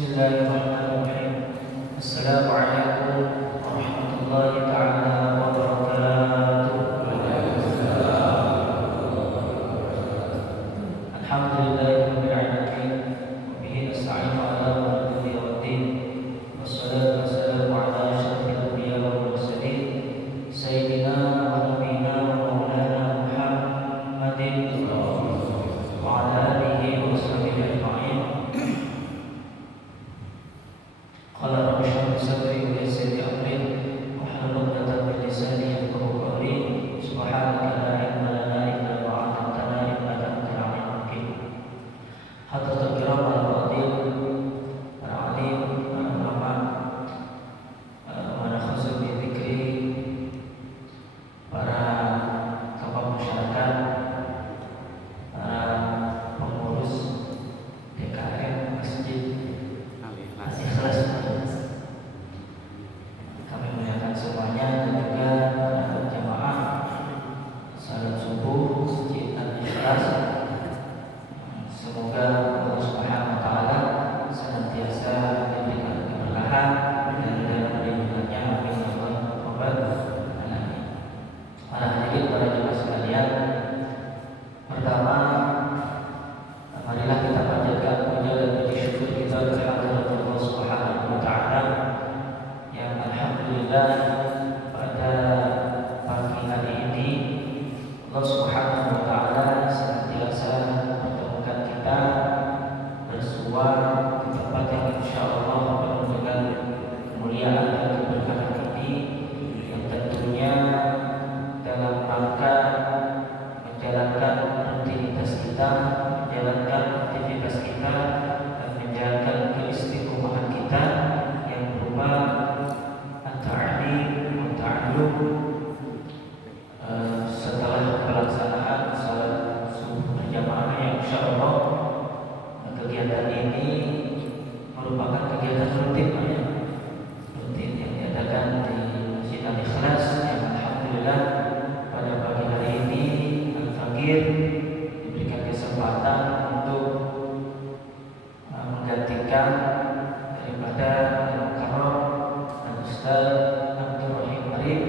Bismillahirrahmanirrahim. Assalamualaikum warahmatullahi taala wabarakatuh. Alhamdulillahirabbil alamin wa bihi nasta'inu ala umuri waddin. Wassalatu wassalamu ala asyrafil anbiya'i wal mursalin sayyidina wa nabiyina wa maulana Muhammadin wa ala alihi wa sahbihi ajma'in. Qala rabbi shrah li sadri wa yassir li amri wahlul 'uqdatam min lisani yafqahu qawli. Subhanaka la ilma lana illa ma 'allamtana innaka antal 'alimul hakim. Hadratul kiram al-fadil, para alim, para ulama, mana khusus bi dzikri, para tokoh masyarakat, para pengurus DKM Masjid Al-Ikhlas, kami muliakan semuanya, dan juga para jamaah salat subuh Masjid Al-Ikhlas. Semoga Allah Subhanahu wa taala senantiasa memberikan keberkahan dan dalam lindungannya, amin ya rabbal alamin. Para hadirin, para jemaah sekalian, pertama, marilah kita panjatkan puja dan puji syukur kita kehadirat Allah Subhanahu wa taala yang alhamdulillah pada pagi hari ini Allah Subhanahu wa taala senantiasa mempertemukan kita bersua di tempat yang insyaallah penuh dengan kemuliaan dan keberkahan ini, yang tentunya dalam rangka menjalankan rutinitas kita, menjalankan aktivitas kita, dan menjalankan keistiqomahan kita yang berupa at-ta'lim wa ta'allum. Setelah pelaksanaan salat subuh berjamaah yang insyaallah kegiatan ini merupakan kegiatan rutin yang diadakan di Masjid Al-Ikhlas, yang alhamdulillah pada pagi hari ini Al-Faqir diberikan kesempatan untuk menggantikan daripada Al-Mukarram Al-Ustaz Abdul Rahim Arif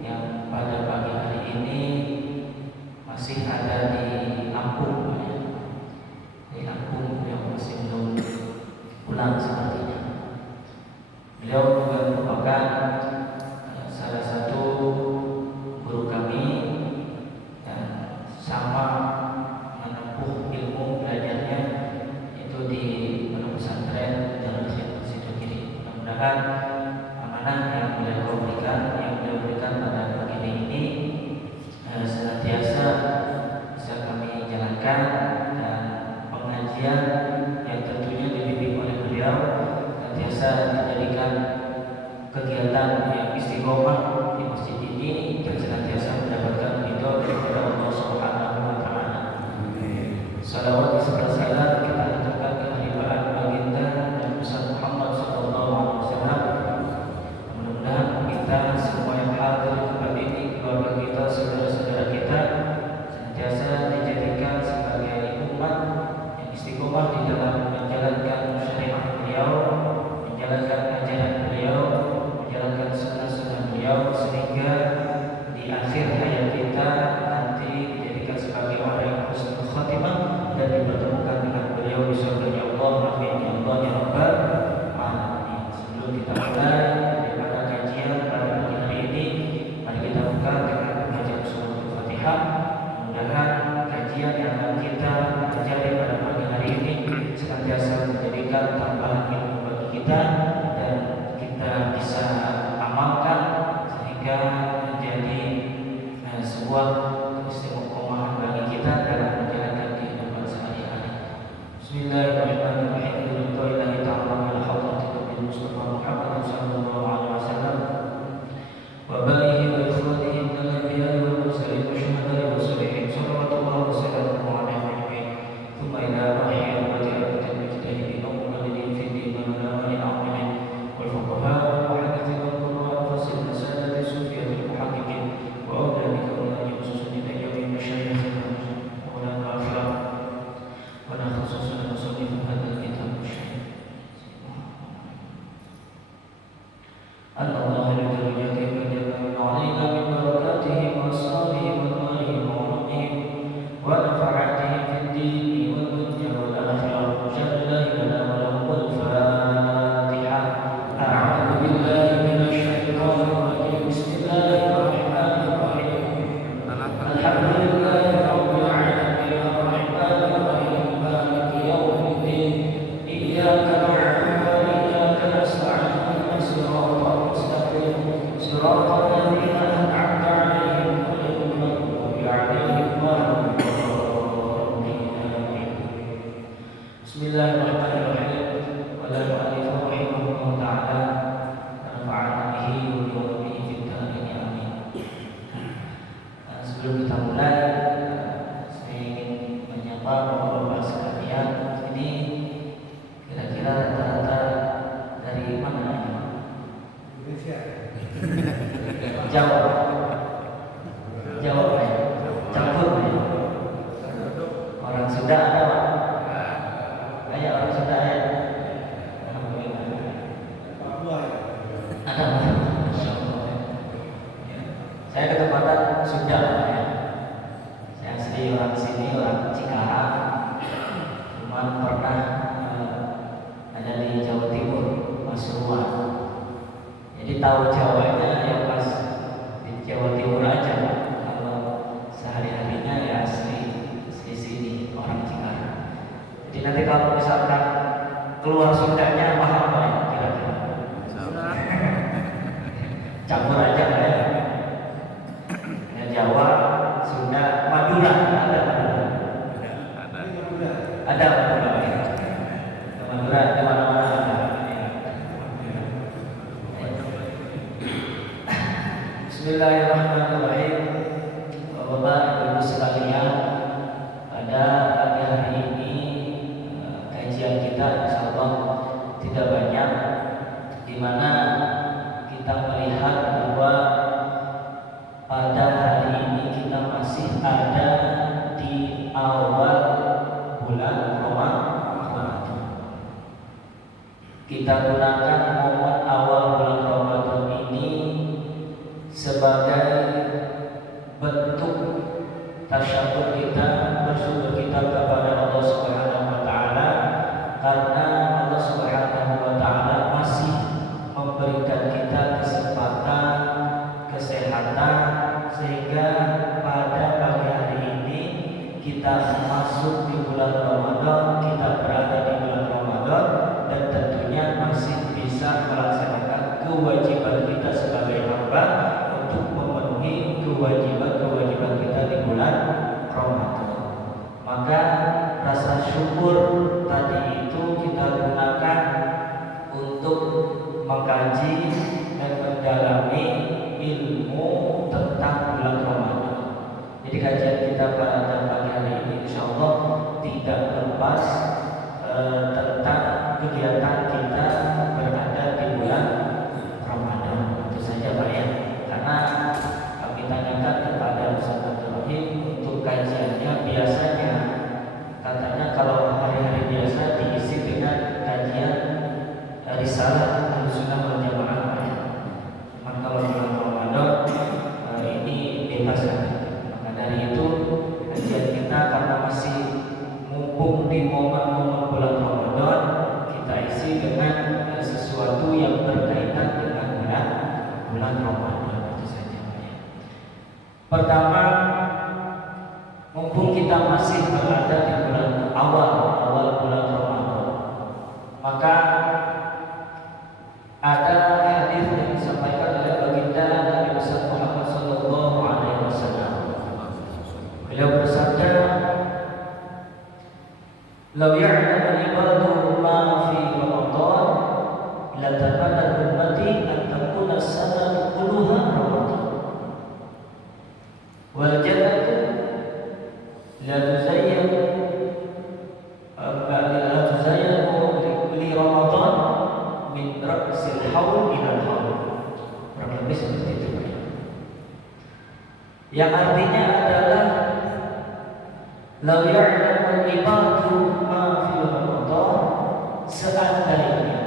yang pada pagi hari ini masih ada di Lampung, yang masih belum pulang sepertinya. Beliau juga merupakan salah satu guru kami dan sama menempuh ilmu belajarnya itu di Pondok Pesantren Darul Khidmah Sidogiri. Mudah-mudahan amanah yang beliau berikan pada pagi ini senantiasa bisa kami jalankan, dan pengajian yang tentunya dibimbing oleh beliau senantiasa dijadikan kegiatan yang istiqomah di masjid ini dan senantiasa mendapatkan ridho daripada Allah Subhanahu wa taala. Salawat beserta salam kita aturkan kehadiran baginda Nabi Muhammad sallallahu alaihi wasallam. Mudah-mudahan kita semua yang hadir di tempat ini, keluarga kita, saudara-saudara kita, senantiasa dijadikan sebagai umat yang istiqomah di dalam menjalankan syariat beliau, menjalankan ajaran beliau, menjalankan sunnah-sunnah beliau, sehingga di akhir hayat kita nanti dijadikan sebagai orang yang husnul khatimah dan dipertemukan dengan beliau di surganya Allah. Amin ya Allah ya rabbal alamin. Sebelum kita mulai daripada kajian pada pagi hari ini, mari kita buka dengan membaca surah Al-Fatihah. Mudah-mudahan kajian yang akan kita pelajari pada pagi hari ini senantiasa menjadikan tambahan ilmu bagi kita, dan kita bisa amalkan sehingga menjadi sebuah istiqomah bagi kita dalam menjalankan kehidupan sehari-hari. Bismillahirrahmanirrahim. Billahi ta'ala wa hadratil Mustafa Muhammad sallallahu alaihi wasallam wa balihi wa ikhwatihi minal anbiya'i wal mursalin wa syuhada'i wa shalihin salawatullahi wa salamuhu alaihi ajma'in. Thumma ila rahiyati wa ta'abatil mujtahidin wa muqallidin fi din wa ulama'i al-'amilin Sunda ya. Saya asli orang sini, orang Cikarang. Cuman pernah ada di Jawa Timur, Pasuruan. Jadi tahu Jawanya ya pas di Jawa Timur aja. Kalau sehari-harinya ya asli sini, orang Cikarang. Jadi nanti kalau misalkan keluar Sundanya apa ya kira-kira? Campur aja lah ya. Jawa, Sunda, Madura ada Madura. Ada Madura. Madura di mana-mana ada. Bismillahirrahmanirrahim. Bapak Ibu sekalian, pada pagi hari ini kajian kita insyaallah tidak banyak, di mana kita melihat bahwa pada hari ini kita masih ada di awal bulan Ramadan. Kita gunakan momen awal bulan Ramadan ini sebagai bentuk tasyakur kita, bersyukur kita kepada Allah Subhanahu wa taala, karena Allah Subhanahu wa taala masih memberikan kita kesempatan, kesehatan, sehingga pada pagi hari ini kita masuk di bulan Ramadan, kita berada di bulan Ramadan, dan tentunya masih bisa melaksanakan kewajiban kita sebagai hamba untuk memenuhi kewajiban-kewajiban kita di bulan Ramadan. Maka rasa syukur tadi itu kita gunakan untuk mengkaji dan mendalami ilmu tentang bulan Ramadan. Jadi kajian kita pada pagi hari ini insyaallah tidak lepas tentang kegiatan kita berada di bulan Ramadan. Tentu saja Pak ya. Karena kami tanyakan kepada Ustaz Abdul Rahim untuk kajiannya, biasanya katanya kalau hari-hari biasa diisi dengan kajian risalah Ahlussunnah wal Jamaah Pak ya. Cuman kalau bulan Ramadan ini bebas kan. Maka dari itu kajian kita karena masih mumpung di momen-momen bulan Ramadan, kita isi dengan sesuatu yang berkaitan dengan bulan Ramadan. Itu saja Pak ya. Pertama, mumpung kita masih berada di bulan awal bulan Ramadan, maka ada hadis yang disampaikan oleh baginda Nabi Muhammad sallallahu alaihi wasallam. Beliau bersabda, "Law ya'lamu al-ibadu ma fi Ramadan, la tamanna ummati an takuna as-sanatu kulluha Ramadan. Wal jannatu la tuzayyanu li Ramadan min ra'sil haul ila haul." Kurang lebih seperti itu. Yang artinya adalah law ya'lamu al-ibadu ma fi Ramadan, seandainya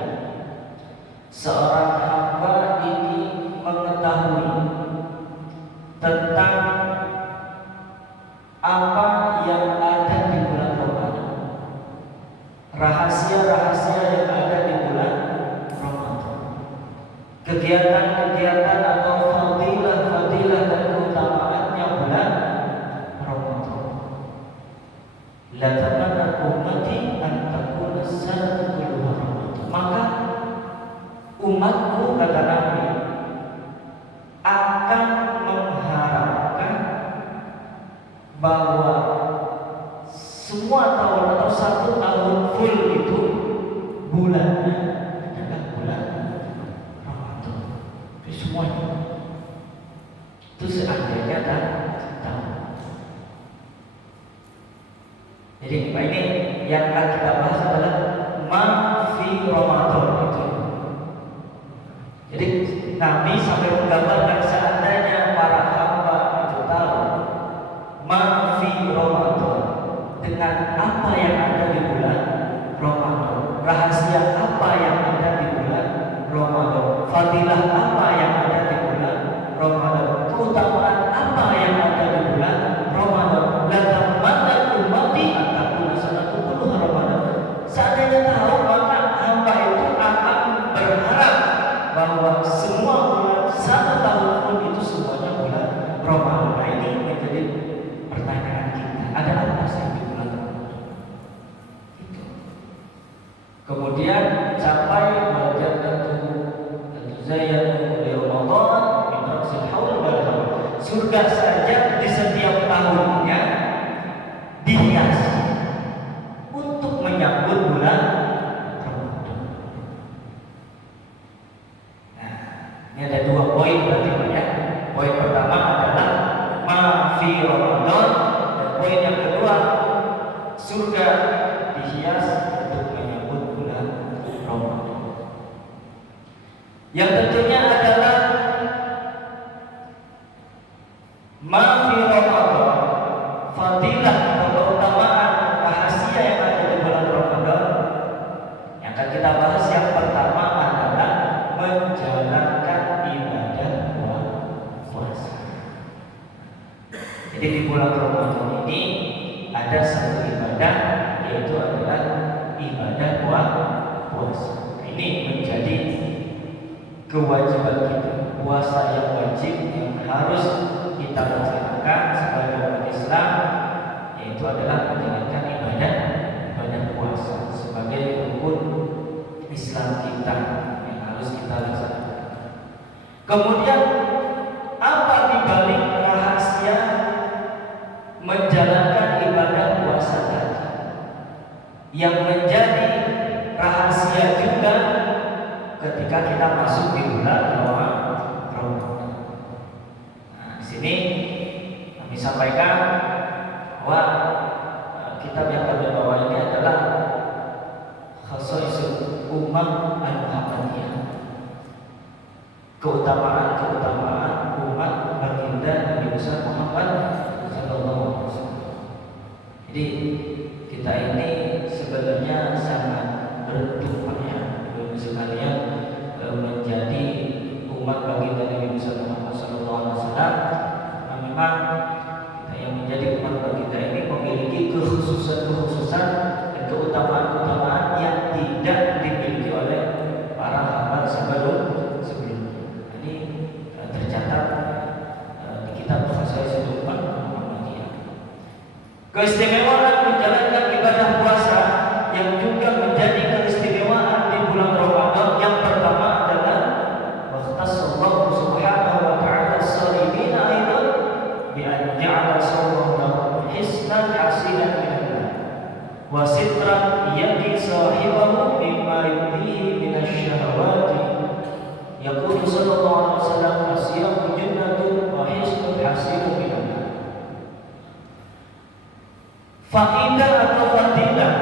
seorang hamba ini mengetahui tentang apa yang ada di bulan Ramadan, rahasia-rahasia yang ada di bulan Ramadan, kegiatan-kegiatan atau fadilah-fadilah dan keutamaannya bulan Ramadan. La tamanna ummati an takuna as-sanatu kulluha Ramadan. Maka umatku, kata Nabi, akan mengharapkan bahwa semua tahun atau satu tahun full itu bulannya adalah bulan Ramadan. Itu semuanya. Itu seandainya tahu. Jadi Pak, ini yang akan kita bahas adalah ma fi Ramadan itu. Jadi Nabi sampai menggambarkan seandainya para hamba itu tahu ma fi Ramadan, dengan apa yang ada di bulan Ramadan, rahasia apa yang ada di bulan Ramadan, fadilah apa yang ada di bulan Ramadan, keutamaan apa yang Ini ada dua poin berarti Pak ya. Poin pertama adalah ma fi Ramadan, dan poin yang kedua surga dihias untuk menyambut bulan Ramadan. Yang tentunya adalah ma fi Ramadan, fadilah atau keutamaan rahasia yang ada di bulan Ramadan. Yang akan kita bahas yang pertama adalah menjalankan ibadah puasa. Jadi di bulan Ramadan ini ada satu ibadah, yaitu adalah ibadah puasa. Ini menjadi kewajiban kita, puasa yang wajib yang harus kita laksanakan sebagai umat Islam, yaitu adalah menjalankan ibadah puasa sebagai rukun Islam kita yang harus kita laksanakan. Kemudian apa dibalik rahasia menjalankan ibadah puasa tadi? Yang menjadi rahasia juga ketika kita masuk di bulan Ramadan. Nah, di sini kami sampaikan bahwa kitab yang kami bawa ini adalah Khasaisul Ummah Al-Muhammadiyah, keutamaan umat baginda Nabi besar Muhammad sallallahu alaihi wasallam. Jadi kita ini sebenarnya sangat beruntung ya, sekalian menjadi umat baginda Nabi besar Muhammad sallallahu alaihi wasallam. Nah, memang kita yang menjadi umat baginda ini memiliki kekhususan dan keutamaan yang tidak dimiliki oleh para sahabat sebelumnya. Ini tercatat di kitab Khasaisul Ummah Muhammadiyah. Keistimewaan menjalankan ibadah puasa yang juga menjadi keistimewaan di bulan Ramadan. Yang pertama adalah waqtasallahu subhanahu wa ta'ala as-salimina aidan bi an ja'ala sawmahu hisnan hasinan minallah wa sitran yaqi sahibahu mimma yudhihi minasyahawati. Yaqulu sallallahu alaihi wasallam asyamu jannatun wa hisnun hasinun minallah. Faidah atau fadilah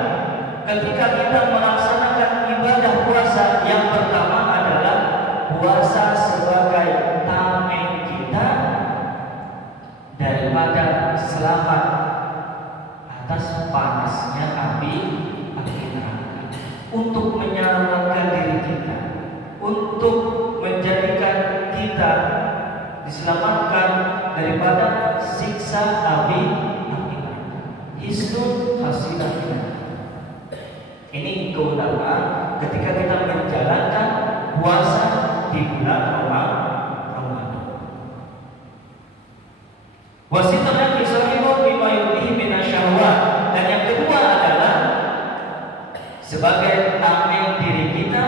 ketika kita melaksanakan ibadah puasa, yang pertama adalah puasa sebagai tameng kita daripada selamat atas panasnya api neraka, untuk menyelamatkan diri kita, untuk menjadikan kita diselamatkan daripada siksa api neraka. Hisnun hasinah. Ini keutamaan ketika kita menjalankan puasa di bulan Ramadan. Wasitran kisahibu bima yudhihi minasyahwat. Dan yang kedua adalah sebagai tameng diri kita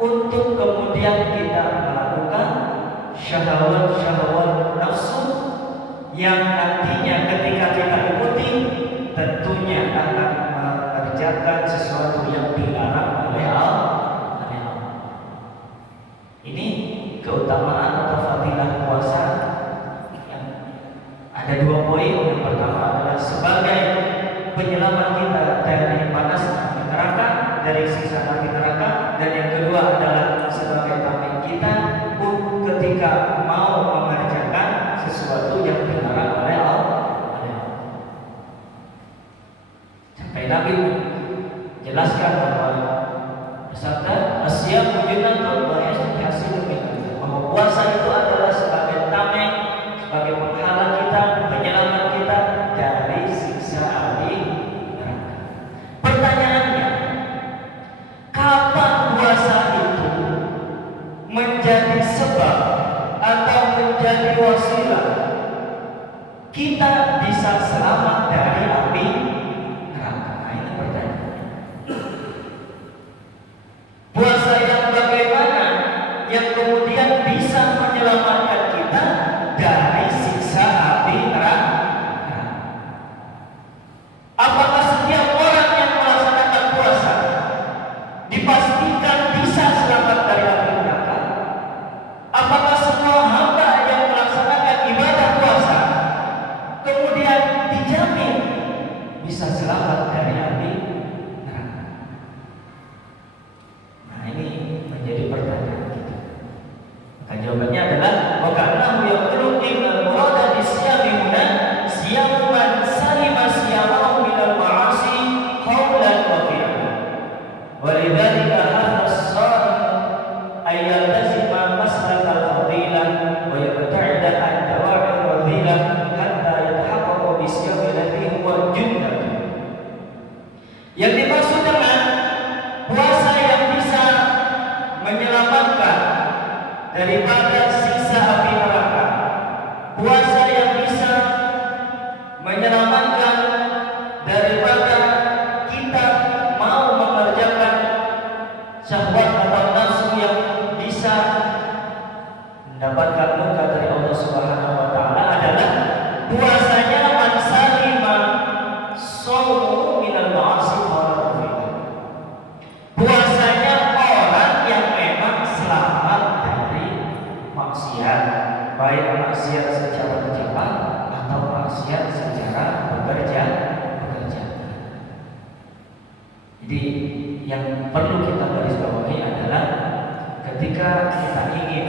untuk kemudian kita melakukan syahwat nafsu yang nantinya ketika kita ikuti tentunya akan mengerjakan sesuatu yang dilarang oleh Allah. Ini keutamaan atau fadilah puasa yang ada dua poin. Yang pertama adalah sebagai penyelamat kita dari panas neraka, dari siksa api neraka, dan yang kedua adalah sebagai tameng kita ketika mau mengerjakan sesuatu yang dilarang oleh Allah. Sampai Nabi jelaskan bahwa bersabda asyamu jannatun wa hisnun hasinun minallah, bahwa puasa itu adalah sebagai tameng, sebagai penghalang kita, penyelamat kita dari siksa api neraka. Pertanyaannya, kapan puasa itu menjadi sebab atau menjadi wasilah kita bisa selamat dari api neraka? Nah, ini pertanyaannya. Puasa yang bagaimana yang kemudian bisa menyelamatkan kita dari siksa api neraka? Apakah setiap orang yang melaksanakan puasa dipastikan bisa selamat dari api neraka? atau nafsu yang bisa mendapatkan murka dari Allah Subhanahu wa taala adalah puasanya man salima shaumu minal ma'asi wa puasanya orang yang memang selamat dari maksiat, baik maksiat secara ucapan atau maksiat secara bekerja. Jadi yang perlu kita garis bawahi adalah ketika kita ingin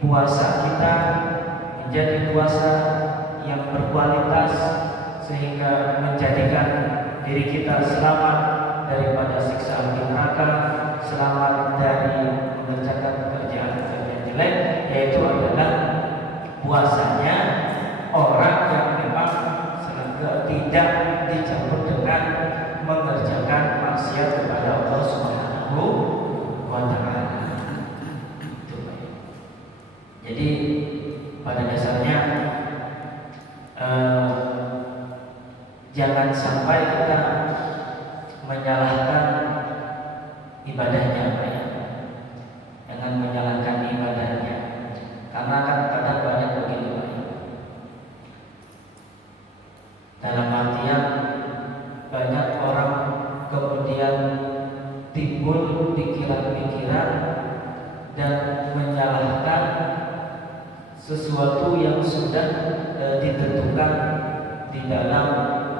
puasa kita menjadi puasa yang berkualitas sehingga menjadikan diri kita selamat daripada siksa api neraka, selamat dari mengerjakan pekerjaan-pekerjaan jelek, yaitu adalah puasanya orang yang memang tidak dicampur dengan mengerjakan maksiat kepada Allah Subhanahu wa taala. Jadi pada dasarnya jangan sampai kita menyalahkan ibadahnya, ya. Jangan menyalahkan ibadahnya, karena kadang-kadang banyak begini, Pak. Dalam artian banyak orang kemudian timbul pikiran-pikiran dan menyalahkan sesuatu yang sudah ditentukan di dalam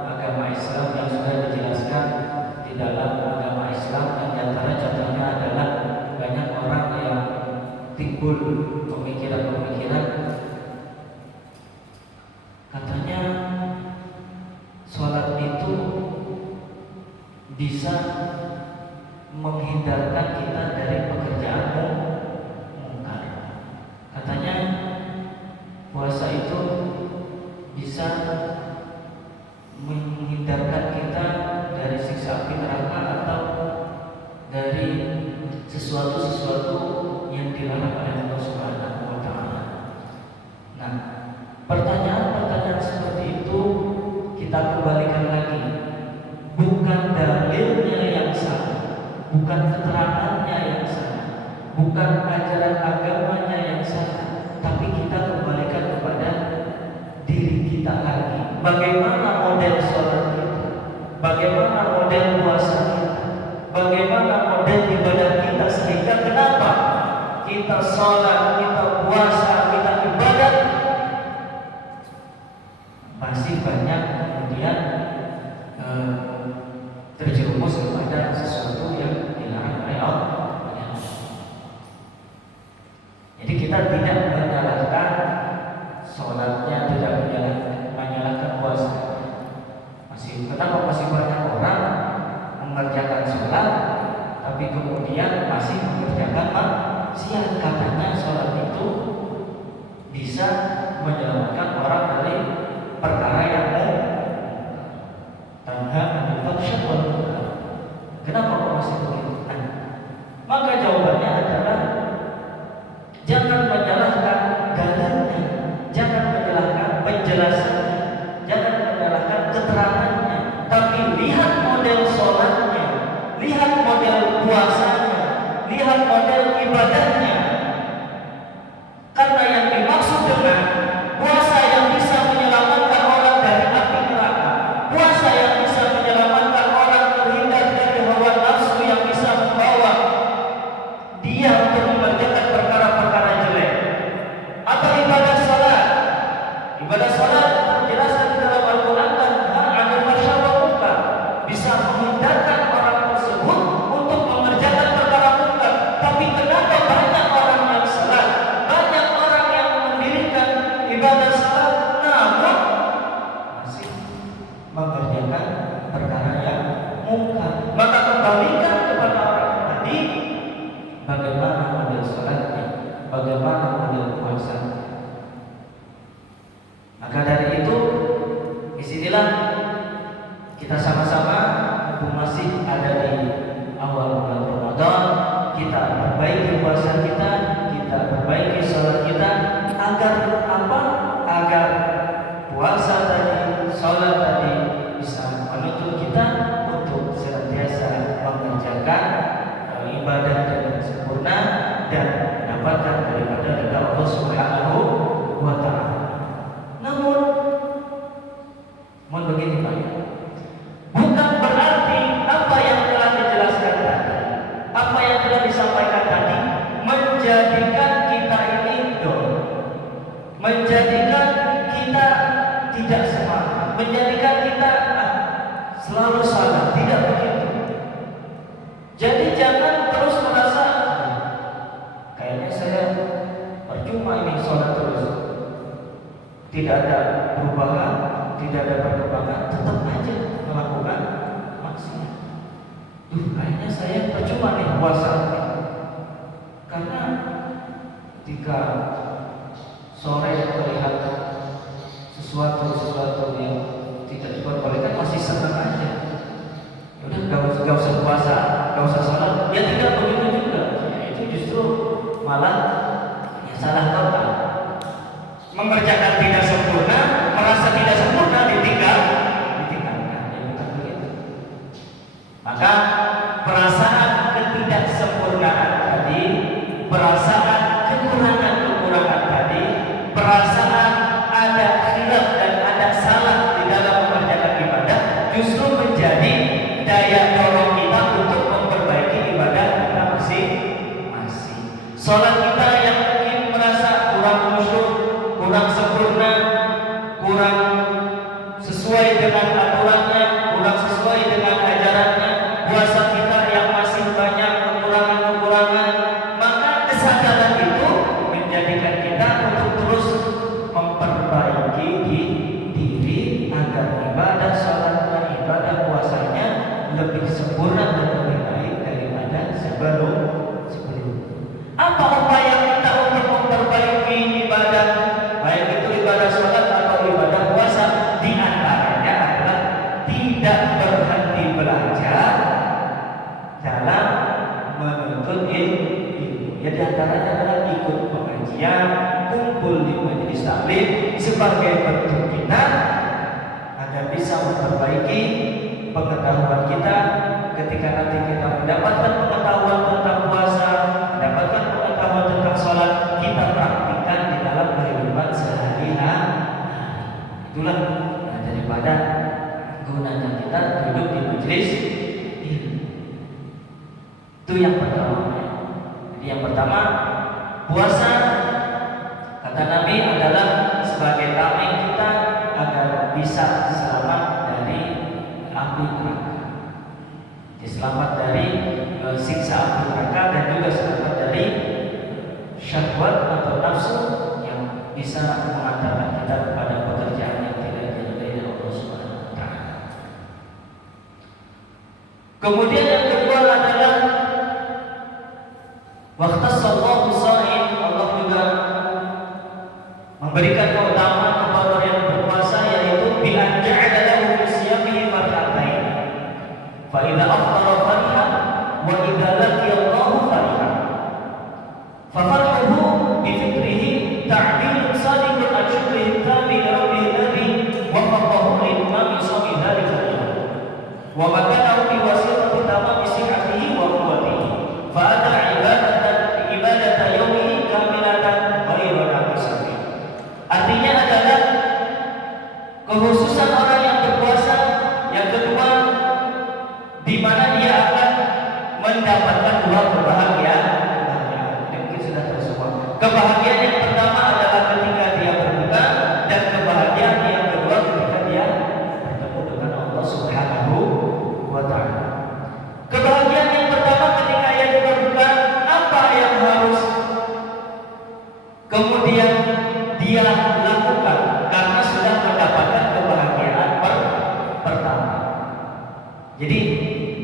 agama Islam, yang sudah dijelaskan di dalam agama Islam. Dan antara contohnya adalah banyak orang yang timbul pemikiran-pemikiran, katanya sholat itu bisa menghindarkan kita dari pekerjaan mungkar. Katanya puasa itu bisa menghindarkan kita dari siksa api neraka atau dari sesuatu-sesuatu yang dilarang oleh Allah Subhanahu wa taala. Nah, pertanyaan-pertanyaan seperti itu kita kembalikan lagi, bukan dalilnya yang salah, bukan keterangannya yang salah, bukan ajaran agamanya yang salah, tapi kita kembalikan kepada diri kita lagi. Bagaimana model sholat kita, bagaimana model puasa kita, bagaimana model ibadah kita, sehingga kenapa kita sholat, kita puasa, kita ibadah masih banyak kemudian terjerumus kepada sesuatu yang dilarang oleh Allah. Jadi kita tidak menyalahkan sholatnya, tidak menyalahkan puasa. Kenapa masih banyak orang mengerjakan sholat tapi kemudian masih mengerjakan maksiat? Katanya sholat itu bisa menyelamatkan orang dari perkara yang tanha anil fahsya wal munkar. Kenapa kok masih begitu? Maka jawabannya adalah jangan menyalahkan dalilnya, jangan menyalahkan penjelasannya, jangan menyalahkan keterangannya, tapi lihat model sholatnya, lihat model puasanya, lihat model ibadahnya. Karena yang dimaksud dengan puasa yang bisa menyelamatkan orang dari api neraka, puasa yang bisa menyelamatkan orang terhindar dari hawa nafsu yang bisa membawa dia untuk mengerjakan perkara-perkara jelek, atau ibadah salat. Ibadah salat terjelaskan di dalam Al-Quran dan anil fahsya wal munkar, bisa menghindarkan orang tersebut untuk mengerjakan perkara munkar. Tapi kenapa banyak orang yang salat, banyak orang yang mendirikan ibadah salat, namun masih mengerjakan perkara yang munkar? Maka kembalikan kepada orang tadi, bagaimana model salatnya, bagaimana model puasanya. Maka dari itu, disinilah kita sama-sama masih ada di awal bulan Ramadan. Kita perbaiki puasa kita, kita perbaiki sholat kita, agar apa? Agar puasa tadi, sholat tadi bisa menuntut kita untuk senantiasa mengerjakan ibadah dan dan mendapatkan daripada ridha Allah Subhanahu wa Ta'ala. Namun begini Pak, bukan berarti apa yang telah dijelaskan tadi, apa yang telah disampaikan tadi menjadikan kita ini down, menjadikan kita tidak semangat, menjadikan kita selalu salah. Tidak begitu. Jadi jangan terus merasa kayaknya saya percuma ini sholat terus, tidak ada perubahan, tidak ada perkembangan, tetap aja melakukan maksiat. Kayaknya saya percuma nih puasa, karena ketika sore melihat sesuatu yang tidak diperbolehkan masih senang aja. Ya udah gak usah puasa, gak usah sholat. Ya tidak begitu juga. Ya, itu justru malah ya salah total. Mengerjakan tidak sempurna, merasa tidak sempurna, ditinggalkan. Ya bukan begitu. Maka perasaan ketidaksempurnaan tadi, perasaan kekurangan tadi, perasaan ada khilaf dan ada salah di dalam mengerjakan ibadah, justru menjadi daya dorong kita untuk memperbaiki ibadah kita masing-masing. Sholat kita yang mungkin merasa kurang khusyuk, kurang sempurna, kurang sesuai dengan aturannya, kurang sesuai dengan ajarannya, puasa kita yang masih banyak kekurangan-kekurangan, maka kesadaran itu menjadikan kita untuk terus memperbaiki diri agar ibadah sholatnya, ibadah puasanya lebih sempurna dan lebih baik daripada sebelum. Apa upaya kita untuk memperbaiki ibadah, baik itu ibadah sholat atau ibadah puasa? Di antaranya adalah tidak berhenti belajar dalam menuntut ilmu. Ya di antaranya adalah ikut pengajian, kumpul di majelis taklim sebagai bentuk kita agar bisa memperbaiki pengetahuan kita. Ketika nanti kita mendapatkan pengetahuan tentang puasa, mendapatkan pengetahuan tentang sholat, kita praktikkan di dalam kehidupan sehari-hari. Itulah daripada gunanya kita duduk di majelis ilmu. Itu yang pertama. Jadi yang pertama, puasa kata Nabi adalah sebagai tameng kita agar bisa selamat dari api neraka. Selamat dari siksa api neraka dan juga selamat dari syahwat atau nafsu yang bisa mengantarkan kita kepada pekerjaan yang tidak diridhai oleh Allah Subhanahu wa Ta'ala. Kemudian yang kedua adalah waqtasallahu shaim, Allah juga memberikan keutamaan kepada orang yang berpuasa, yaitu bi an ja'ala lahu fi siyamihi farhatain. Fa idza aftara fariha wa idza laqiya Allah fariha. Fa farhuhu bi fitrihi ta'dilun sadiqun an syukrihi tammi rabbil ladzi waffaqahu li imami sami dzalika al-yawm. Wa makanahu bi wasilati tamami sihhatihi wa quwwatihi. Fa ada ibadatan yaumihi kamilatan ghairu naqisati. Artinya adalah kekhususan orang yang berpuasa. Yang kedua, di mana dia akan mendapatkan dua kebahagiaan. Ini mungkin sudah tahu semua. Kebahagiaan yang pertama adalah ketika dia berbuka, dan kebahagiaan yang kedua ketika dia bertemu dengan Allah Subhanahu wa Ta'ala. Kebahagiaan yang pertama ketika ia berbuka, apa yang harus kemudian dia lakukan karena sudah mendapatkan kebahagiaan pertama. Jadi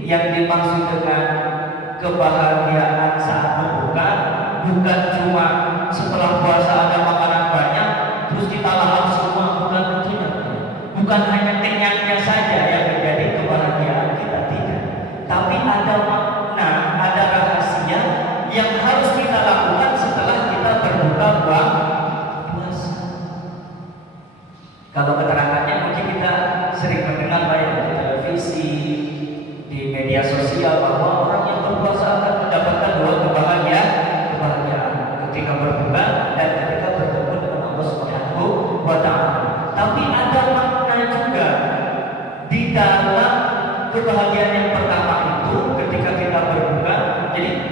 yang dimaksud dengan kebahagiaan saat berbuka bukan cuma setelah puasa ada makanan banyak terus kita lahap semua, bukan tentunya. Bukan hanya kenyangnya saja yang menjadi kebahagiaan kita, tidak. Tapi ada makna, ada rahasia yang harus kita lakukan setelah kita berbuka puasa. Kalau keterangannya mungkin kita sering mendengar banyak di televisi, di media sosial, bahwa orang yang berpuasa akan mendapatkan dua kebahagiaan.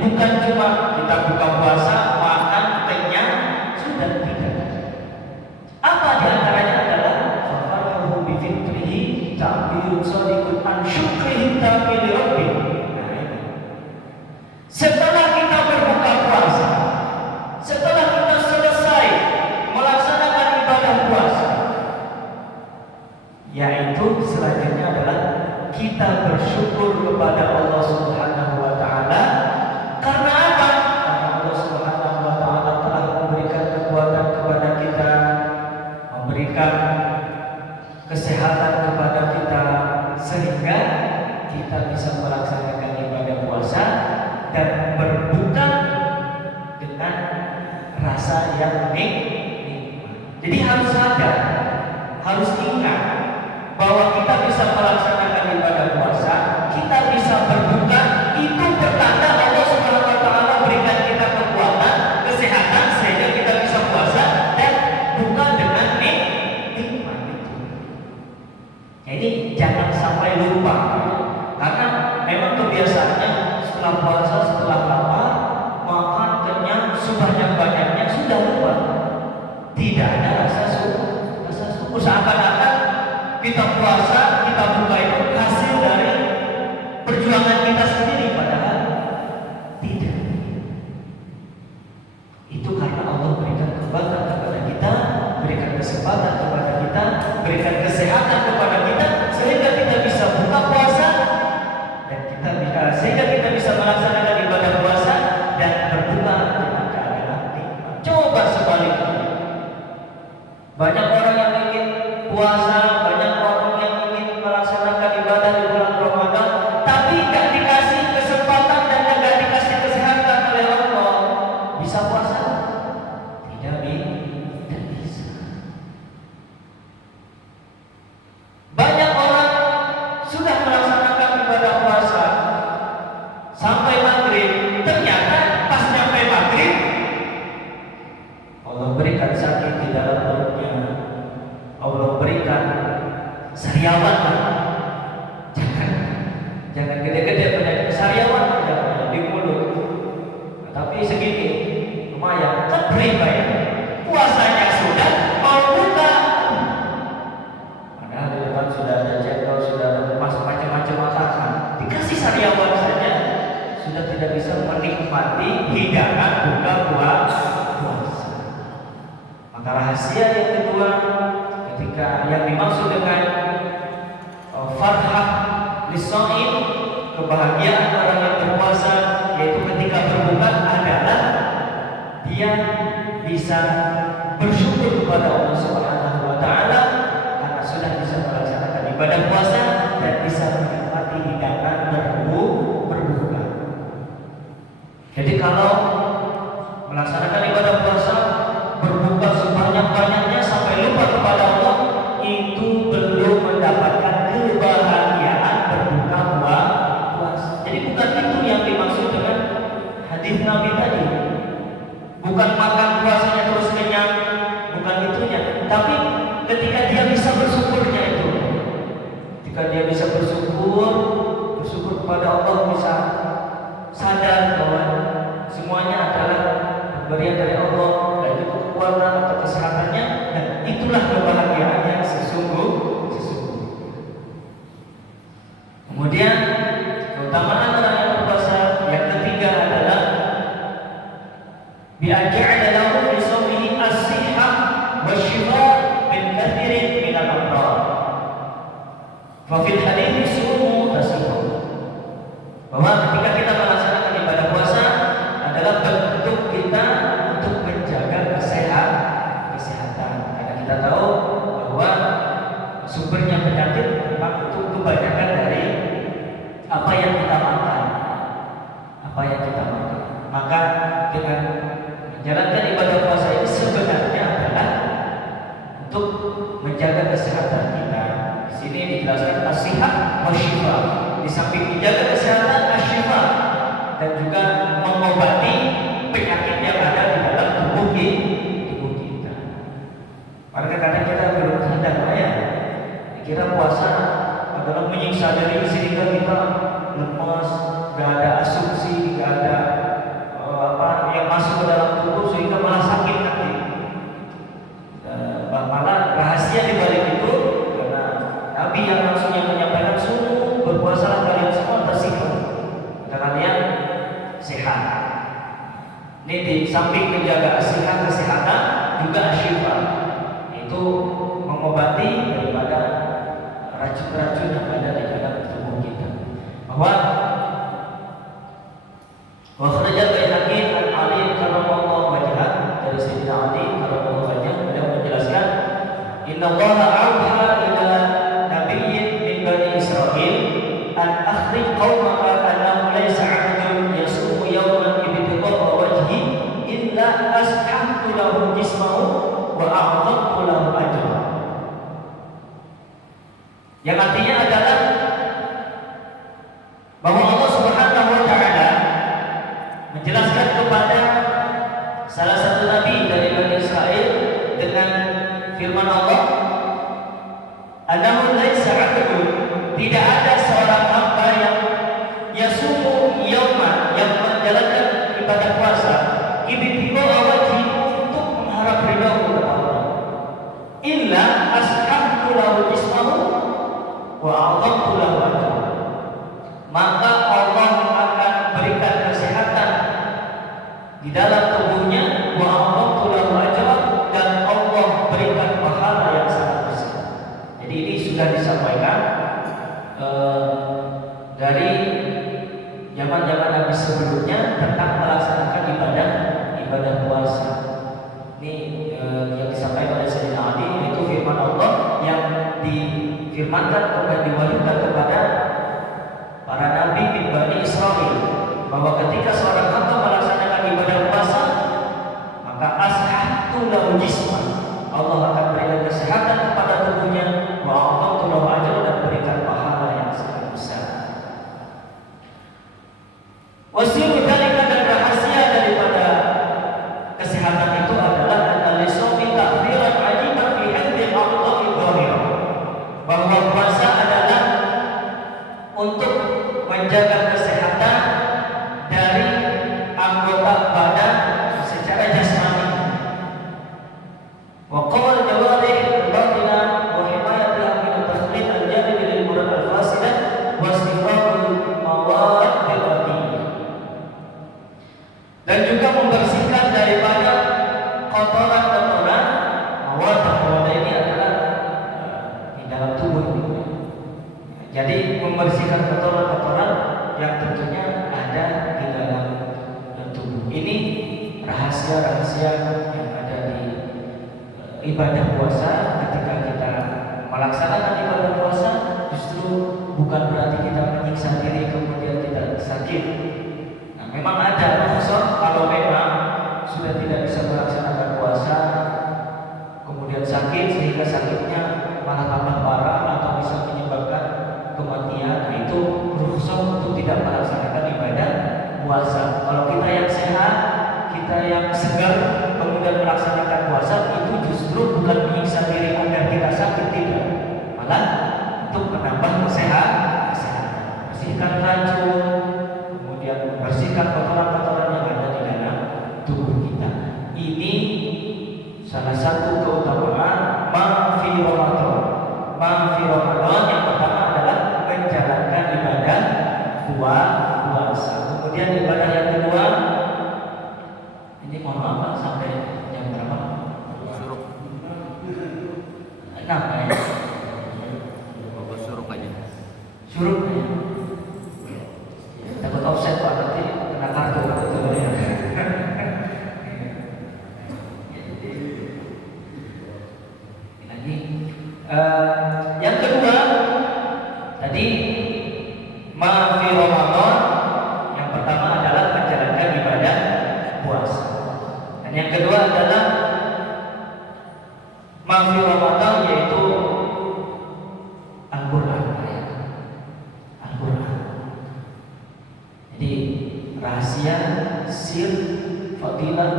bukan cuma kita buka puasa, makan, kenyang, sudah tidak. Apa di antaranya adalah fafarahu bi fitrihi ta'birun shadiqun an syukrihi ta'bili rabbi. Nah ini. Setelah kita berbuka puasa, setelah kita selesai melaksanakan ibadah puasa, yaitu selanjutnya adalah kita bersyukur kepada Allah Subhanahu wa taala. Karena apa? Karena Allah Subhanahu wa taala telah memberikan kekuatan kepada kita, memberikan kesehatan kepada kita, sehingga kita bisa melaksanakan ibadah puasa dan berbuka dengan rasa yang nikmat. Jadi harus sadar, harus ingat bahwa kita bisa melaksanakan ibadah puasa, kita bisa berbuka, itu pertanda Allah Subhanahu wa taala berikan kita kekuatan, kesehatan sehingga kita bisa puasa dan buka dengan nikmat itu. Jadi jangan sampai lupa, karena memang kebiasaannya setelah puasa, setelah lapar, makan kenyang sebanyak-banyaknya sudah lupa. Tidak ada rasa syukur, seakan-akan kita puasa, kita buka itu hasil dari perjuangan kita sendiri, padahal tidak. Itu karena Allah berikan kekuatan kepada kita, berikan kesempatan kepada kita, berikan kesehatan kepada kita, sehingga kita bisa buka puasa dan sehingga kita bisa melaksanakan ibadah puasa dan berbuka dengan keadaan nikmat. Coba sebaliknya, banyak orang yang ingin puasa, banyak orang yang ingin melaksanakan ibadah di bulan Ramadan, tapi tidak dikasih kesempatan dan tidak dikasih kesehatan oleh Allah, bisa puasa? Tidak bisa. Banyak orang sudah melaksanakan ibadah puasa sampai maghrib, ternyata pas nyampe maghrib Allah berikan sakit di dalam perutnya, Allah berikan sariawan. Jangan gede-gede penyakit sariawan di mulut, tapi segini lumayan kebri baik. Puasanya sudah mau buka, padahal di depan sudah ada cendol, sudah ada macam-macam makanan, dikasih sariawan saja sudah tidak bisa menikmati hidangan buka puasa. Maka rahasia yang kedua, ketika yang dimaksud dengan farhah lisaim, kebahagiaan orang yang berpuasa, yaitu ketika berbuka adalah dia bisa bersyukur kepada Allah Subhanahu wa taala karena sudah bisa melaksanakan ibadah puasa dan bisa menikmati hidangan berbuka. Jadi kalau melaksanakan ibadah puasa, berbuka sebanyak-banyaknya sampai lupa kepada Allah, itu belum mendapatkan kebahagiaan berbuka puasa. Jadi bukan itu yang dimaksud dengan hadis Nabi tadi. Bukan makan puasanya terus kenyang, bukan itunya. Tapi ketika dia bisa bersyukurnya itu, ketika dia bisa bersyukur kepada Allah, bisa sadar bahwa semuanya adalah pemberian dari Allah, baik itu kekuatan atau kesehatannya, dan itulah kebahagiaan yang sesungguhnya. Kemudian keutamaan orang yang berpuasa yang ketiga adalah bi'aja'ala lahu fi shawmihi as-sihhah wasyifa min kathirin min al-amrad. Fa fil hadits sumu tasihhu, bahwa ketika kita melaksanakan ibadah puasa adalah bentuk kita untuk menjaga kesehatan. Karena kita tahu bahwa sumbernya penyakit memang itu kebanyakan dari apa yang kita makan. Maka dengan menjalankan ibadah puasa ini sebenarnya adalah untuk menjaga kesehatan kita. Di sini dijelaskan as-sihhah wasyifa. Di samping menjaga kesehatan, asyifa, dan juga mengobati penyakit yang ada di dalam tubuh kita. Karena kadang kita belum sadar ya, kira puasa adalah menyiksa diri sehingga kita lemas, gak ada asumsi, gak ada Ini di samping menjaga kesehatan juga syifa, itu mengobati daripada racun-racun yang ada di dalam tubuh kita. Bahwa wa kharajal Baihaqi an Ali karramallahu wajhah, dari Sayyidina Ali karramallahu wajhah, beliau menjelaskan innallaha auha ila nabiyyin min bani Israil an akhrij qaumaka annahu laysa 'abdun yasumu yawman ibtigha'a wajhi illa ashamtu lahu jismahu wa a'dhamtu lahu ajra. Yang artinya adalah bahwa Allah Subhanahu wa taala menjelaskan kepada salah satu nabi dari Bani Israel dengan firman Allah, "Annahu laisa 'abdun", tidak ada seorang hamba yang yasumu yauman, yang menjalankan ibadah puasa ibtigha'a wajhi, untuk mengharap ridha kepada Allah, illa ashamtu lahu jismahu wa a'dhamtu lahu ajra, maka Allah akan berikan kesehatan di dalam tubuhnya, wa a'dhamtu lahu ajra, dan Allah berikan pahala yang sangat besar. Jadi ini sudah disampaikan dari zaman-zaman Nabi sebelumnya tentang melaksanakan ibadah puasa. Ini yang disampaikan oleh Sayyidina Ali, yaitu firman Allah yang difirmankan dan diwahyukan kepada para nabi min Bani Israil, bahwa ketika seorang hamba melaksanakan ibadah puasa, maka ashatu lahu jisma, Allah akan berikan kesehatan kepada tubuhnya, wa a'dhamtu lahu ajra, dan berikan pahala yang sangat besar. Wasiru dalika, dan rahasia daripada kesehatan itu adalah an-lisomi ta'firan ajiban fi hadhil a'dha'i dhahirah, bahwa puasa adalah untuk menjaga kesehatan dari anggota badan secara jasmani. Wa qawl jawarih batina wa himayatiha min at-takhlid al-jalib lil murad al-fasidah wa istifadul mawad bil-wadiyah, dan juga membersihkan daripada kotoran-kotoran. Mawad ini adalah di dalam tubuh ini. Jadi membersihkan kotoran-kotoran yang tentunya ada di dalam tubuh. Ini rahasia-rahasia yang ada di ibadah puasa. Ketika kita melaksanakan ibadah puasa, justru bukan berarti kita menyiksa diri kemudian tidak sakit. Nah, memang ada rukhsah kalau memang sudah tidak bisa melaksanakan puasa, kemudian sakit sehingga sakitnya malah tambah parah atau bisa menyebabkan kematian. Nah, itu rukhsah untuk tidak melaksanakan ibadah puasa. Kalau kita yang sehat, kita yang segar, kemudian melaksanakan puasa, itu justru bukan menyiksa diri agar kita sakit, tidak, malah untuk menambah kesehatan, bersihkan racun, kemudian membersihkan kotoran-kotoran yang ada di dalam tubuh kita. Ini salah satu keutamaan ma'fi Ramadan. Ma'fi Ramadan yang pertama adalah menjalankan ibadah puasa. Kemudian ibadah yang kedua, ini mohon maaf Pak, sampai jam berapa? Suruh. 6 ya. Bapak suruh aja. Suruh ya. Takut offset Pak, nanti kena kartu betul ya. Lagi yang kedua tadi ma'fi Ramadan, yang pertama adalah menjalankan ibadah puasa, dan yang kedua adalah ma'fi Ramadan, yaitu Al-Quran. Al-Quran. Jadi rahasia, sir, fadilah,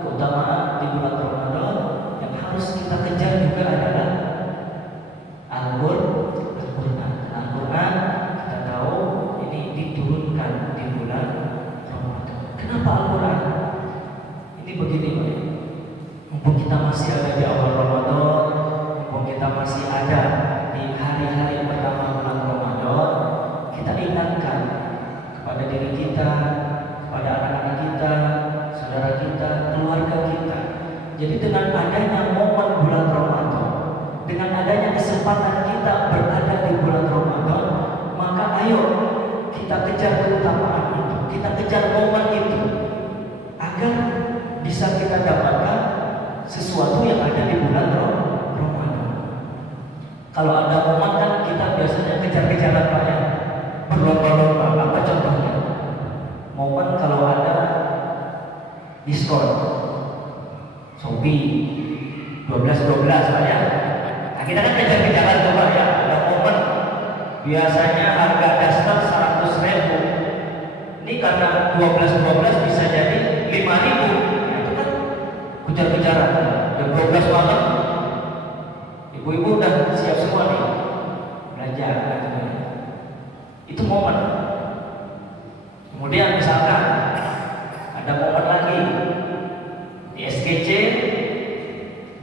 keutamaan di bulan Ramadan yang harus kita kejar juga adalah Al-Quran. Al-Quran kita tahu ini diturunkan di bulan Ramadan. Kenapa Al-Quran? Ini begini Pak, mumpung kita masih ada di awal Ramadan, mumpung kita masih ada di hari-hari pertama bulan Ramadan, kita ingatkan kepada diri kita, kepada anak-anak kita, saudara Jadi dengan adanya momen bulan Ramadan, dengan adanya kesempatan kita berada di bulan Ramadan, maka ayo kita kejar keutamaan itu, kita kejar momen itu, agar bisa kita dapatkan sesuatu yang ada di bulan Ramadan. Kalau ada momen kan kita biasanya kejar-kejaran Pak ya, berlomba-lomba. Apa contohnya? Momen kalau ada diskon Shopee 12-12 Pak ya. Nah, kita kan kejar-kejaran tuh Pak ya. Ada momen biasanya harga daster 100.000. Ini karena 12-12 bisa jadi 5.000. Nah, itu kan kejar-kejaran. Jam 12 malam ibu-ibu udah siap semua nih belanja. Itu momen. Kemudian misalkan ada momen lagi di SKC,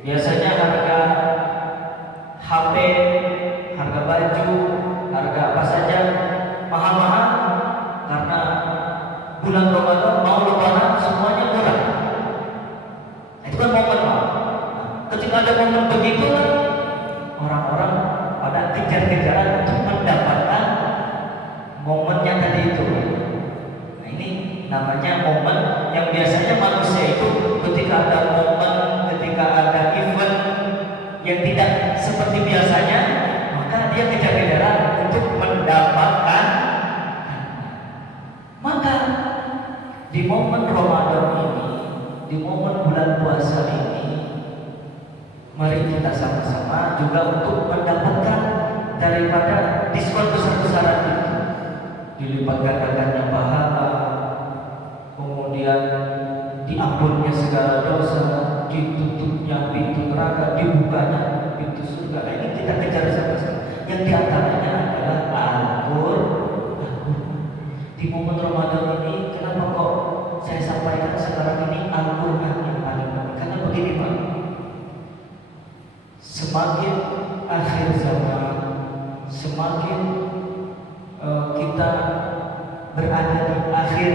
biasanya harga HP, harga baju, harga apa saja mahal-mahal karena bulan Ramadan mau lebaran semuanya murah. Itu kan momen Pak. Ketika ada momen begitu, orang-orang pada kejar-kejaran untuk mendapatkan momennya tadi itu. Nah, ini namanya momen yang biasanya manusia itu ketika ada momen, ketika ada event yang tidak seperti biasanya, maka dia kejar-kejaran untuk mendapatkan. Maka di momen Ramadan ini, di momen bulan puasa ini, mari kita sama-sama juga untuk mendapatkan daripada diskon besar-besaran itu, dilipat gandakannya pahala, kemudian diampunnya segala dosa, ditutupnya pintu neraka, dibukanya pintu surga. Nah, ini kita kejar sama-sama. Yang diantaranya adalah Al-Qur'an. Di momen Ramadan ini, kenapa kok saya sampaikan sekarang ini Al-Qur'an yang paling penting? Karena begini Pak, semakin akhir zaman, semakin kita berada di akhir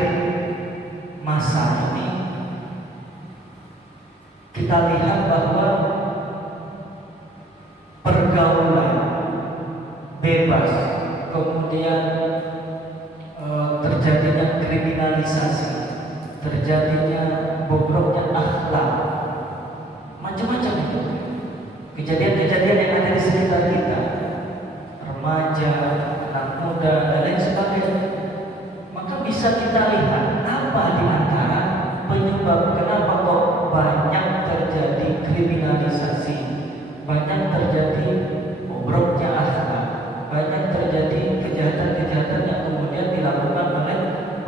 masa ini, kita lihat bahwa pergaulan bebas, kemudian terjadinya kriminalisasi, terjadinya bobroknya akhlak, macam-macam itu. Kejadian-kejadian yang ada di sekitar kita, remaja, anak muda, dan lain sebagainya. Maka bisa kita lihat apa di antara penyebab kenapa kok banyak terjadi kriminalisasi, banyak terjadi bobroknya akhlak, banyak terjadi kejahatan-kejahatan yang kemudian dilakukan oleh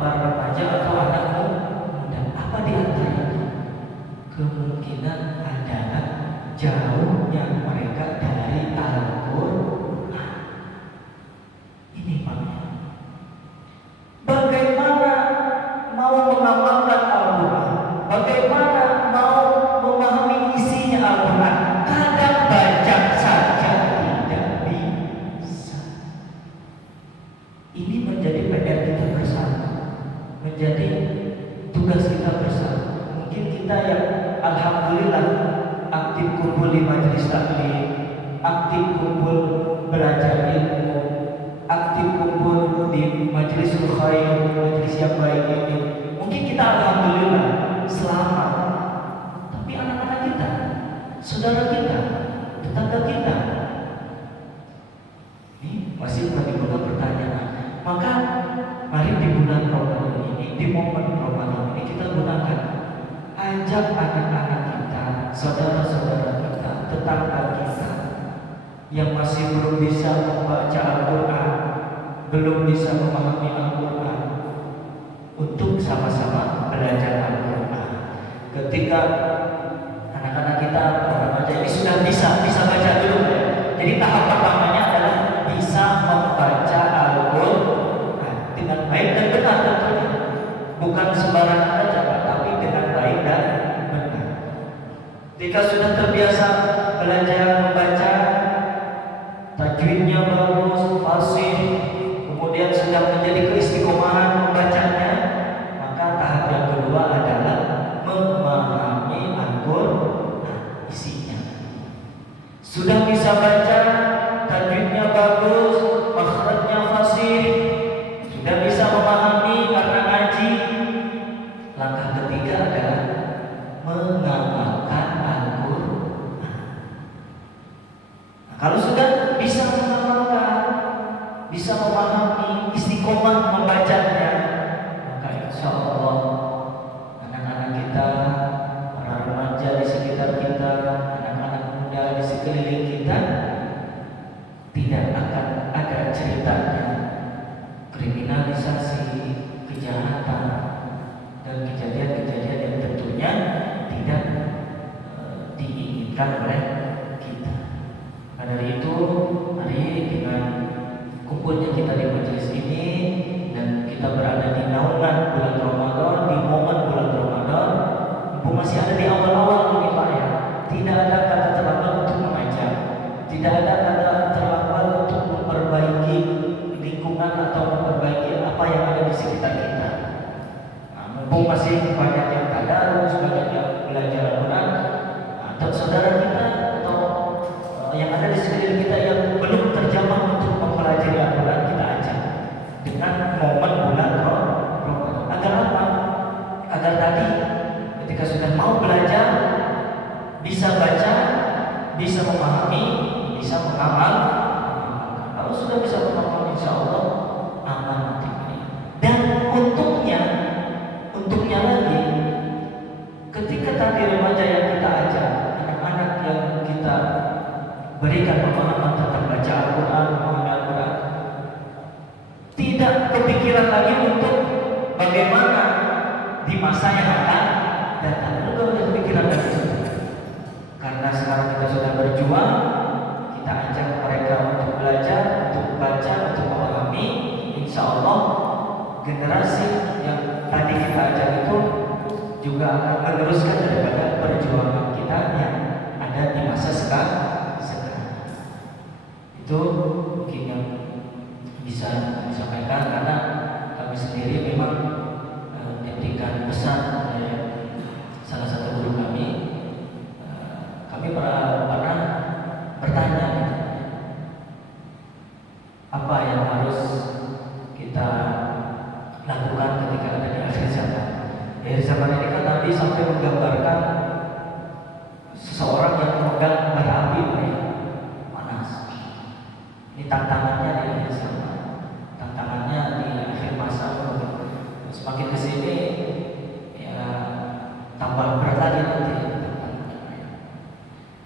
para remaja atau anak muda. Apa di antaranya? Kemungkinan adalah jauhnya mereka dari Al-Qur'an. Ini Pak. Bagaimana mau mengamalkan Al-Qur'an? Bagaimana mau memahami isinya Al-Qur'an? Kadang baca saja tidak bisa. Ini menjadi PR kita bersama, menjadi tugas kita bersama. Mungkin kita yang alhamdulillah aktif kumpul di majelis taklim, aktif kumpul belajar ilmu, aktif kumpul di majelis khair, majelis yang baik ini. Mungkin kita alhamdulillah selamat. Tapi anak-anak kita, saudara kita, tetangga kita, ini masih menimbulkan pertanyaan. Maka mari di bulan Ramadan ini, di momen Ramadan ini kita gunakan, ajak anak-anak kita, saudara-saudara kita, tetangga kita yang masih belum bisa membaca Al-Qur'an, belum bisa memahami Al-Qur'an, untuk sama-sama belajar Al-Qur'an. Ketika anak-anak kita, remaja ini sudah bisa baca dulu ya. Jadi tahap pertamanya adalah bisa membaca Al-Qur'an dengan baik dan benar tentunya. Bukan sembarangan saja, tapi dengan baik dan benar. Jika sudah terbiasa belajar membaca, tajwidnya bagus, fasih, kemudian sudah menjadi keistiqomahan membacanya, maka tahap yang kedua adalah memahami Al-Qur'an. sudah bisa baca, tajwidnya bagus, makhrajnya fasih, sudah bisa memahami karena ngaji. Langkah ketiga adalah mengamalkan Al-Quran. Nah, kalau sudah bisa mengamalkan, bisa memahami, istiqomah membacanya, maka insya Allah anak-anak kita, para remaja di sekitar kita, anak-anak muda di sekeliling kita, tidak akan ada ceritanya kriminalisasi, kejahatan, dan kejadian-kejadian yang tentunya tidak diinginkan oleh kita. Karena dari itu, hari dengan kumpulnya kita di majelis ini dan kita berada di naungan bulan Ramadan, di momen bulan Ramadan, mumpung masih ada di awal-awal ini Pak ya, tidak ada kata terlambat untuk mengajar, tidak ada kata terlambat untuk memperbaiki lingkungan atau memperbaiki apa yang ada di sekitar kita. Nah, mumpung masih banyak yang tadarus, banyak yang belajar Al-Quran, atau saudara kita atau yang ada di sekeliling kita yang belum terjamah untuk mempelajari Al-Quran, kita ajak dengan momen bulan Ramadan. Agar apa? Agar tadi ketika sudah mau belajar bisa baca, bisa memahami, bisa mengamal. Kalau sudah bisa mengamal, insya Allah aman nanti. Dan untungnya lagi, ketika tadi remaja yang kita ajak, anak-anak yang kita berikan pemahaman tentang baca Al-Quran, memahami Al-Quran, tidak kepikiran lagi untuk bagaimana di masa yang akan datang. Itu tidak kepikiran lagi. Karena sekarang kita sudah berjuang, kita ajak mereka untuk belajar, untuk baca, untuk memahami. Insya Allah generasi yang tadi kita ajak itu juga akan meneruskan daripada perjuangan kita yang ada di masa sekarang. Itu mungkin yang bisa disampaikan, karena kami sendiri memang diberikan pesan oleh salah satu guru kami. Kami pernah bertanya, apa yang harus kita lakukan ketika ada di akhir zaman. Di akhir zaman ini kan Nabi sampai menggambarkan seseorang yang memegang bara api panas. Ini tantangannya di akhir zaman, tantangannya di akhir masa. Semakin kesini ya tambah berat lagi nanti.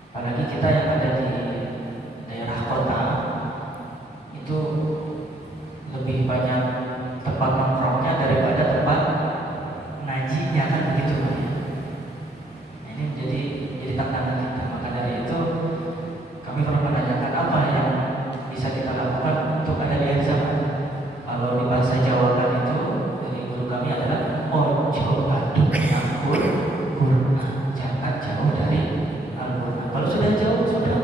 Apalagi kita yang ada di daerah kota itu lebih banyak tempat nongkrongnya daripada tempat ngajinya, kan begitu Pak. Ini jadi tantangan kita. Maka dari itu kami pernah menanyakan apa yang bisa kita lakukan untuk ada di akhir zaman. Kalau di bahasa Jawa kan itu dari guru kami adalah ojo aduk Al-Quran, jangan jauh dari Al-Quran. Kalau sudah jauh, sudah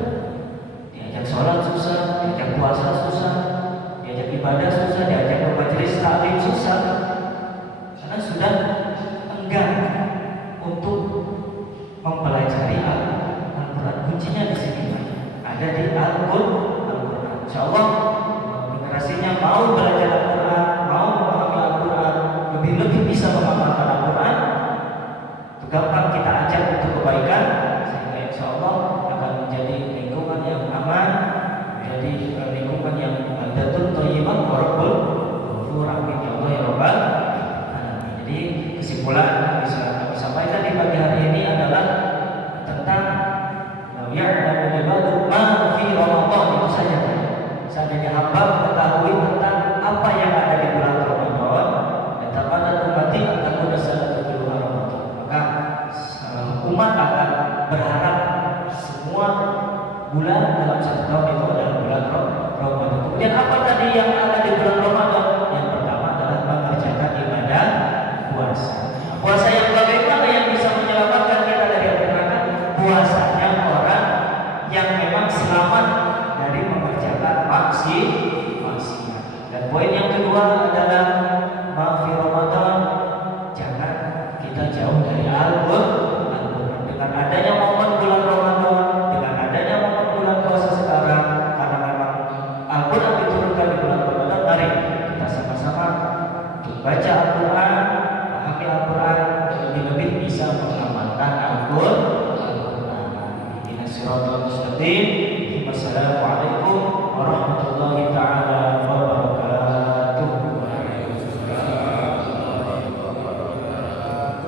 diajak sholat susah, diajak puasa susah, diajak ibadah susah, diajak ke majelis taklim susah, karena sudah enggan untuk mempelajari Al-Quran. Kuncinya di sini ada di Al-Quran. Insya Allah generasinya mau belajar Al-Quran, mau memahami Al-Quran, lebih bisa mengamalkan Al-Quran, itu gampang kita ajak untuk kebaikan, sehingga insya Allah akan menjadi lingkungan yang aman, menjadi lingkungan yang badatun thayyibah wa rabbul ghafur. Amin ya Allah ya rabbal alamin. Jadi kesimpulan yang bisa kami sampaikan di pagi hari ini adalah tentang ya'lamu ibadu ma fi Ramadan. Itu saja. Seandainya hamba mengetahui tentang apa yang ada di bulan Ramadan, pada umat akan mudasalah tujuh Ramadan, maka umat akan berharap semua bulan dalam satu tahun itu adalah bulan Ramadan. Kemudian apa tadi yang ada di bulan